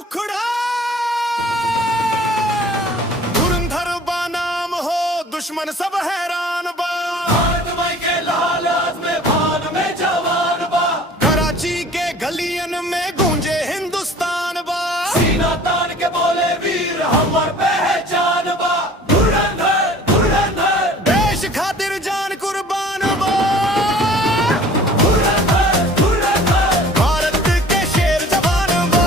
मुखड़ा धुरंधर बा नाम हो दुश्मन सब हैरान बा। भारत माई के लालाज में भान में जवान बा। कराची के गलियन में गूंजे हिंदुस्तान बा। सीना तान के बोले वीर हमर पहचान बा। धुरंधर धुरंधर देश खातिर जान कुर्बान बा। धुरंधर धुरंधर भारत के शेर जवान बा।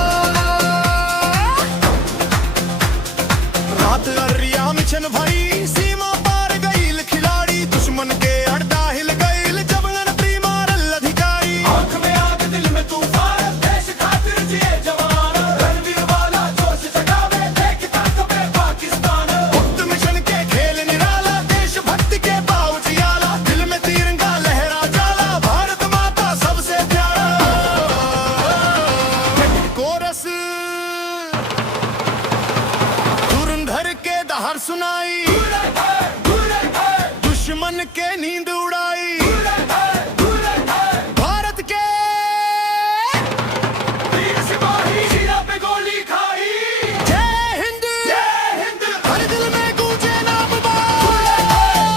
रात अरिया मिशन भरी सीमा पार गईल खिलाड़ी। दुश्मन के अड्डा हिल गईल जबलन प्री मारल अधिकारी। आंख में आग दिल में तूफान देश खातिर जिए जवान। रणवीर वाला जोश जगावे देख ताक पे पाकिस्तान। मुक्त मिशन के खेल निराला देशभक्ति के बाव जियाला। दिल में तिरंगा लहरा जाला भारत माता सबसे प्यारा। कोरस धुरंधर के दहाड़ सुनाई। धुरंधर धुरंधर दुश्मन के नींद उड़ाई। धुरंधर धुरंधर भारत के वीर सिपाही सीना पे गोली खाई। जय हिंद जय हिंद हर दिल में गूंजे नाम बा।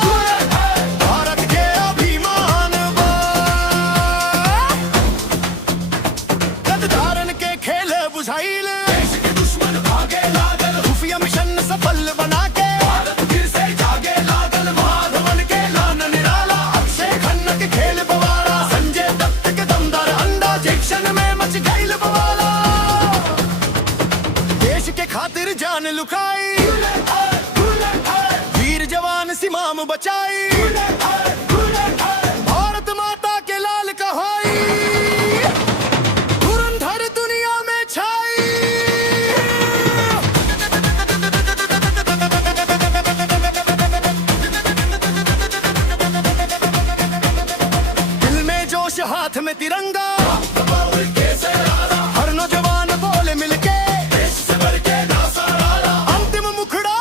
धुरंधर भारत के अभिमान बा। गद्दारन के खेल बुझाइल देश के दुश्मन भागे लागल। खुफिया मिशन सफल बना के भारत फिर से जागे लागल। माधवन के लान निराला। अक्षय खन्ना के खेल बवाला। संजय दत्त के दमदार अंडा जैक्शन में मच गईल बवाला। देश के खातिर जान लुकाई धुरंधर धुरंधर वीर जवान सिमाम बचाई। धुरंधर धुरंधर भारत माता के लाल कहाई धुरंधर दुनिया में छाई। दिल में जोश हाथ में तिरंगा। बाउल के सरारा हर नौजवान बोले मिलके देश से बढ़ के नासारा। अंतिम मुखड़ा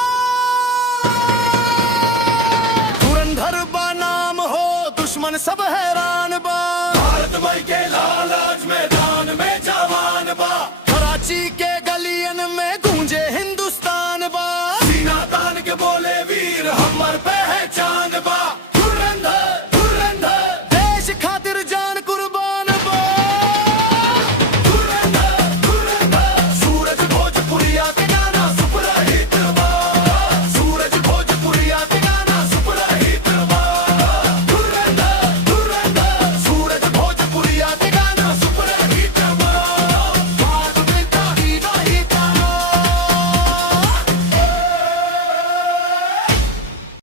धुरंधर बा नाम हो दुश्मन सब हैरान बा। भारत माई के लालाज मैदान में जवान बा। कराची के